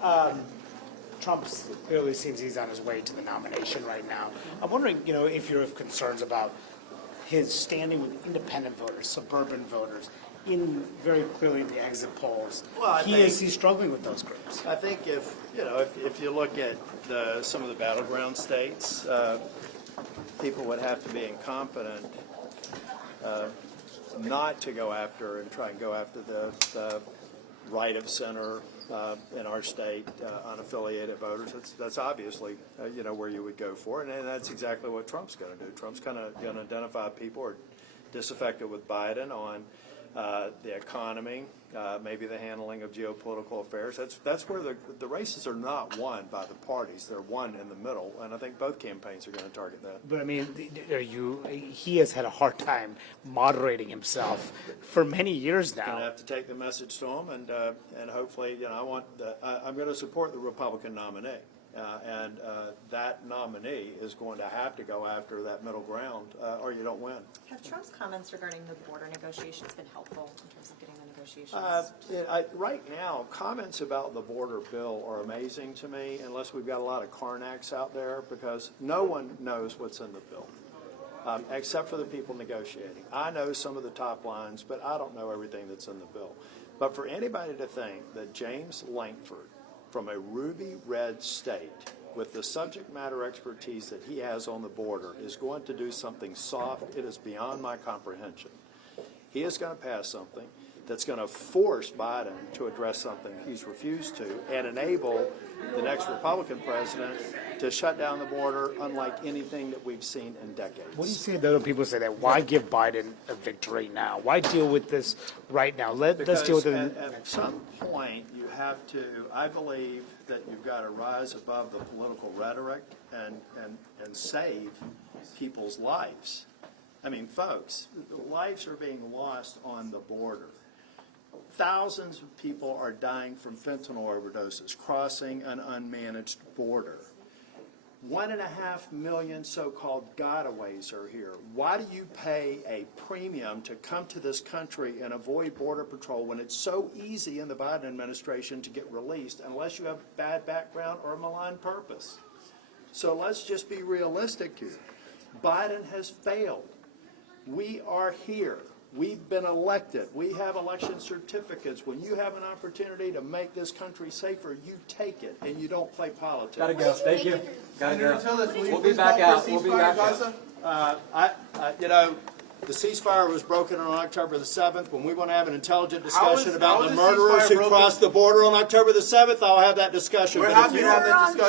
Trump clearly seems he's on his way to the nomination right now. I'm wondering, if you have concerns about his standing with independent voters, suburban voters, in very clearly the exit polls. Well, He's struggling with those groups. I think if you look at some of the battleground states, people would have to be incompetent not to go after and try and go after the right of center in our state, unaffiliated voters. That's obviously where you would go for it, and that's exactly what Trump's going to do. Trump's going to identify people who are disaffected with Biden on the economy, maybe the handling of geopolitical affairs. That's where the races are not won by the parties; they're won in the middle, and I think both campaigns are going to target that. But I mean, he has had a hard time moderating himself for many years now. Going to have to take the message to him, and hopefully, I'm going to support the Republican nominee, and that nominee is going to have to go after that middle ground, or you don't win. Have Trump's comments regarding the border negotiations been helpful in terms of getting the negotiations? Right now, comments about the border bill are amazing to me, unless we've got a lot of Karnaks out there, because no one knows what's in the bill. Except for the people negotiating. I know some of the top lines, but I don't know everything that's in the bill. But for anybody to think that James Lankford, from a ruby red state, with the subject matter expertise that he has on the border, is going to do something soft, it is beyond my comprehension. He is going to pass something that's going to force Biden to address something he's refused to, and enable the next Republican president to shut down the border unlike anything that we've seen in decades. What do you say to other people say that? Why give Biden a victory now? Why deal with this right now? Let's deal with it. At some point, you have to, I believe that you've got to rise above the political rhetoric and save people's lives. I mean, folks, lives are being lost on the border. Thousands of people are dying from fentanyl overdoses crossing an unmanaged border. 1.5 million so-called gotaways are here. Why do you pay a premium to come to this country and avoid Border Patrol when it's so easy in the Biden administration to get released unless you have a bad background or a malign purpose? So let's just be realistic here. Biden has failed. We are here. We've been elected. We have election certificates. When you have an opportunity to make this country safer, you take it, and you don't play politics. Gotta go. Thank you. Gotta go. Tillis, We'll be back out. We'll be back out. The ceasefire was broken on October the 7th. When we want to have an intelligent How discussion is about the the murderers ceasefire who broken? crossed the border on October the 7th, I'll have that discussion. We're But if happy you- to have that discussion.